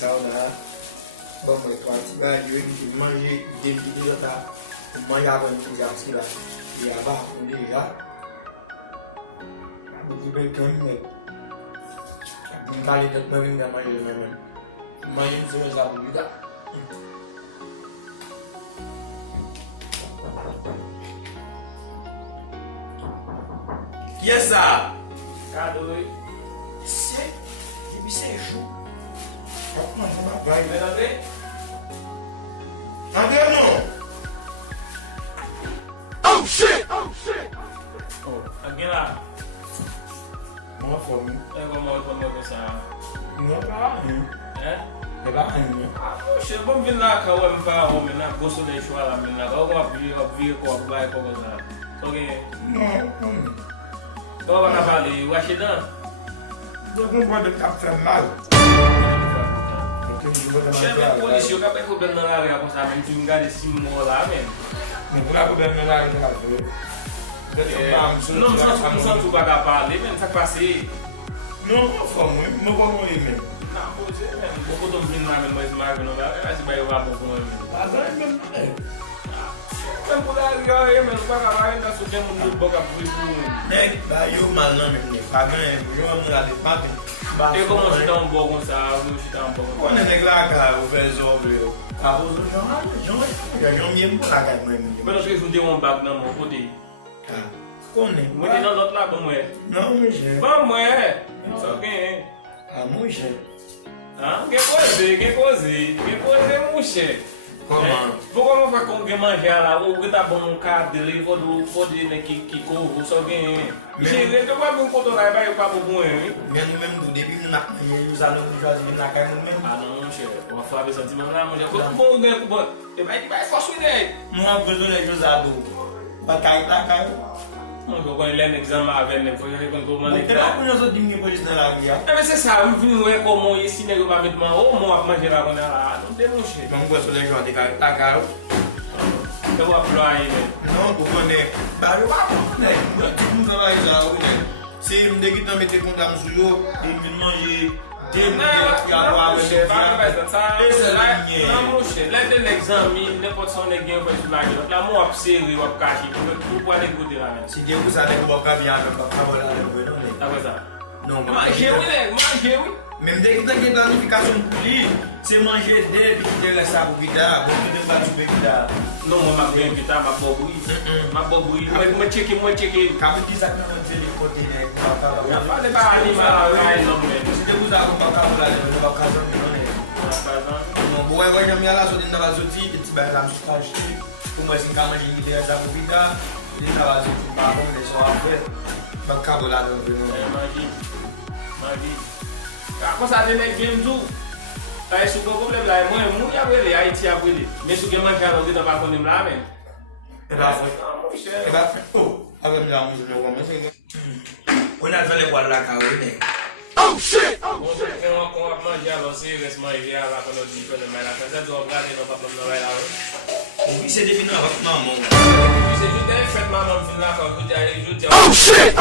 sauna. Bon, mais toi, tu vas manger des vidéos de manger avant de faire ce là. Il y a pas déjà. Vous pouvez quand même. Vous parlez de manger de manger. Manger c'est ça vous dire. Yes sir. Cadeau. C'est depuis 5 jours. Vai André? André non. Oh shit! Oh, alguém lá? Uma fome. É como eu vou pensar. Não tá. É? É bacana. Ah, poxa, vamos vir lá, que eu vou falar, homem, na gosto de chorar lá, menina. Eu vou vir com a vai com você. Ok? Não. Eu vou acabar ali, o Achidan? Eu não vou deixar pra mal. Chefe polícia, eu acabei cobrando na área, com essa mente, me engane esse lá, mesmo. Não vou lá cobrando na área, Não, não são tudo bagabar ali, mesmo, sabe passei. não fome, não vou morrer mesmo. Não, pois é, mesmo. Vou botar um vinho lá, mesmo, mas magro não vai, se vai levar pouco mesmo. Agora mesmo é. Não por aí, eu mesmo, bagabar, ainda subimos no boca por É, daí o malandro mesmo, pagando, eu amo lá de papo. Eu como te dar um bom Gonçalo, eu te dar um bom Quando é lá, cara, o resolve, a usa o João mesmo lá, cara, mesmo. mas nós queremos ter um bag na mão, pode ir. Tá. Quando é? Vou ter nós outro lá, vamos é. Não, mulher. Vamos é. Só quem é? A mulher. Ah, que coisa, mulher. Como? Vou colocar com alguém manjar lá, o que tá bom no carro dele, vou né, que corro, só quem é. Chega, eu vou me contar lá, vai o papo com ele. Mesmo do début, ele usa no Josinho na cara, mesmo. Ah, não, mulher. Uma Flávia Santima lá, mulher. Todo mundo ganha com o vai força ideia. Não é coisa de usado. Vai cair, tá caindo. Não, eu quando ele é no exame, né? Foi aí quando eu mandei. Tem uma coisa de mim por isso na área. Mas você sabe, não é comum esse negócio para mim, ou uma geral quando ela não tem um jeito. Vamos gostar de jogar de cara, tá caro. Eu vou apurar aí, né? Não, porque né? Barulho, né? Todo mundo vai usar, né? Se ele me der também ter contar no sujo, ele me manger. Não, mulher, vai dançar. Não, mulher, leva ele exame, depois só ninguém vai estudar aqui. Lá, mo observe o caixa, tu pode escutar lá. Se Deus usar, ele vai caminhar para trabalhar depois, não é? Tá coisa. Não, Mas eu, mesmo que tem que planificação ali, se manger dele, que interessar o que dá, porque não vai subir que dá. não, mas bem que tá, mas bobo mas tinha que. Acaba de dizer que não vai ter de poder, né? Já falei para animar lá, não, mesmo. Se Deus usar o vocabulário, ele vai casar melhor, né? Não, boa, eu já me alaço dentro da zoti, que se vai dar nos caixas, como assim, calma, a gente interessar o que dá, ele tá lá, assim, para como deixar o afé, vocabulário, Imagina. Ako sa atin ay game do. Kaya sugo ko problem la mo mu ya wele ay ti abuli. Me sugo man ka no dito ba ko nim ramen. Eba oh, agora me dá um jogo, mas é. Quando a velha guarda cá, né? Oh shit! Com a manja lo se res manja lá quando digo de mais la casa do lugar de no papo no vai lá. O que você definiu a mamão? Você já deve fet mamão fin lá com o dia. Oh shit!